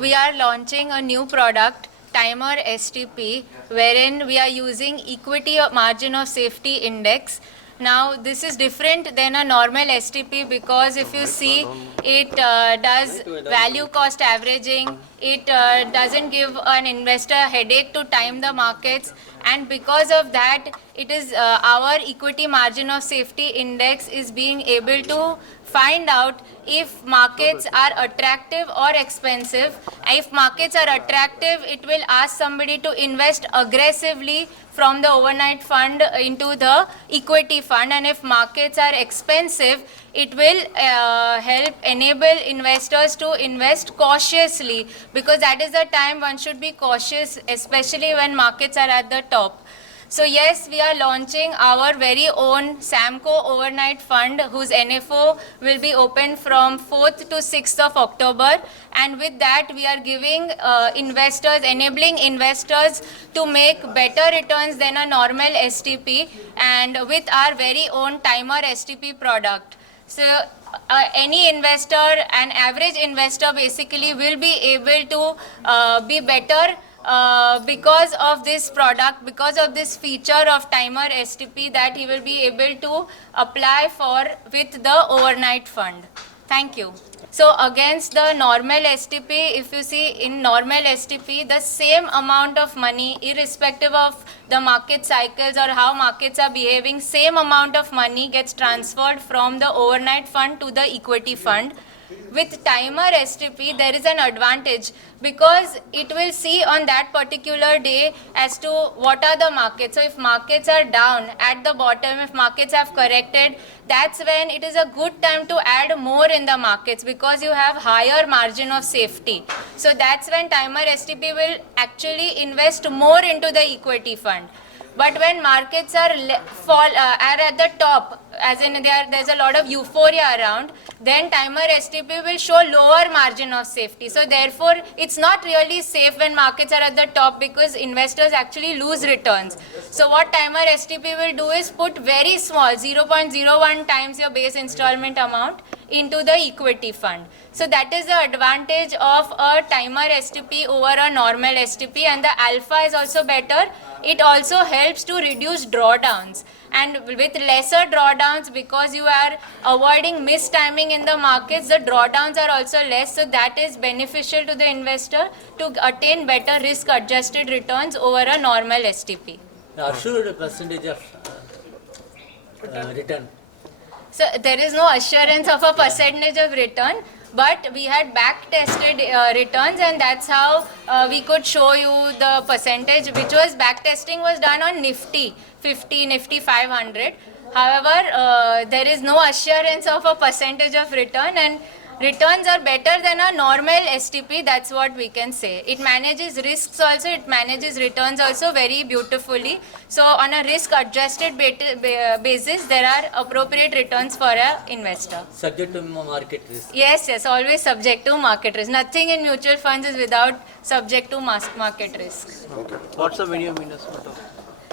we are launching a new product, TimerSTP, wherein we are using equity margin of safety index. Now this is different than a normal STP because if you see, it does value cost averaging, it doesn't give an investor a headache to time the markets, and because of that it is our equity margin of safety index is being able to find out if markets are attractive or expensive. If markets are attractive, it will ask somebody to invest aggressively from the overnight fund into the equity fund, and if markets are expensive, it will help enable investors to invest cautiously, because that is the time one should be cautious, especially when markets are at the top. So yes, we are launching our very own Samco overnight fund, whose NFO will be open from 4th to 6th of October, and with that we are giving investors, enabling investors to make better returns than a normal STP, and with our very own TimerSTP product. So any investor, an average investor basically will be able to be better because of this product, because of this feature of TimerSTP that he will be able to apply for with the overnight fund. Thank you. So against the normal STP, if you see in normal STP, the same amount of money, irrespective of the market cycles or how markets are behaving, same amount of money gets transferred from the overnight fund to the equity fund. With TimerSTP, there is an advantage because it will see on that particular day as to what are the markets. So if markets are down at the bottom, if markets have corrected, that's when it is a good time to add more in the markets because you have higher margin of safety. So that's when TimerSTP will actually invest more into the equity fund. But when markets are at the top, as in there's a lot of euphoria around, then TimerSTP will show lower margin of safety. So therefore, it's not really safe when markets are at the top because investors actually lose returns. So what TimerSTP will do is put very small, 0.01 times your base installment amount into the equity fund. So that is the advantage of a TimerSTP over a normal STP, and the alpha is also better. It also helps to reduce drawdowns, and with lesser drawdowns, because you are avoiding mistiming in the markets, the drawdowns are also less, so that is beneficial to the investor to attain better risk adjusted returns over a normal STP. The assured percentage of return. So there is no assurance of a percentage of return, but we had back tested returns, and that's how we could show you the percentage, which was back testing was done on Nifty 50, Nifty 500. However, there is no assurance of a percentage of return, and returns are better than a normal STP, that's what we can say. It manages risks also, it manages returns also very beautifully. So on a risk adjusted basis, there are appropriate returns for an investor. Subject to market risk. Yes, always subject to market risk. Nothing in mutual funds is without subject to market risk. Okay. What's the minimum investment?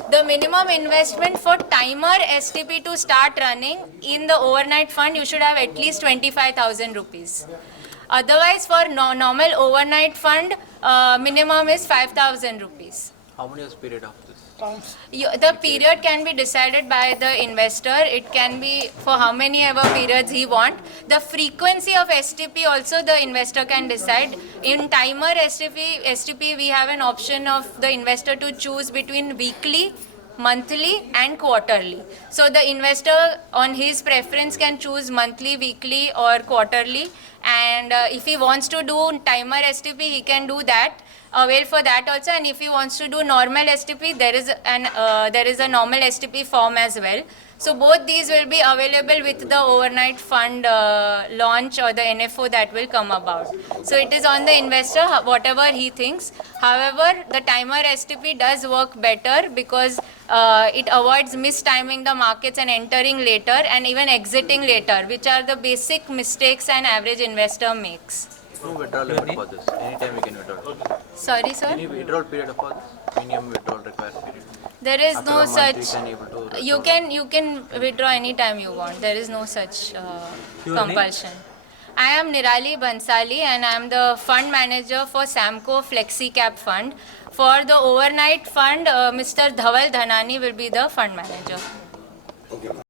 The minimum investment for TimerSTP to start running in the overnight fund, you should have at least 25,000 rupees. Otherwise, for normal overnight fund, minimum is 5,000 rupees. How many years period of this? The period can be decided by the investor. It can be for how many ever periods he wants. The frequency of STP also the investor can decide. In TimerSTP, we have an option of the investor to choose between weekly, monthly and quarterly. So the investor on his preference can choose monthly, weekly or quarterly, and if he wants to do TimerSTP, he can do that. Avail for that also, and if he wants to do normal STP, there is a normal STP form as well. So both these will be available with the overnight fund launch or the NFO that will come about. So it is on the investor whatever he thinks. However, the TimerSTP does work better because it avoids mistiming the markets and entering later and even exiting later, which are the basic mistakes an average investor makes. No withdrawal limit for this. Anytime we can withdraw. Sorry, sir? Any withdrawal period for this? Minimum withdrawal required period. There is After no a month, such. You can withdraw anytime you want. There is no such compulsion. I am Nirali Bansali and I am the fund manager for Samco Flexi Cap Fund. For the overnight fund, Mr. Dhaval Dhanani will be the fund manager. Okay, ma'am.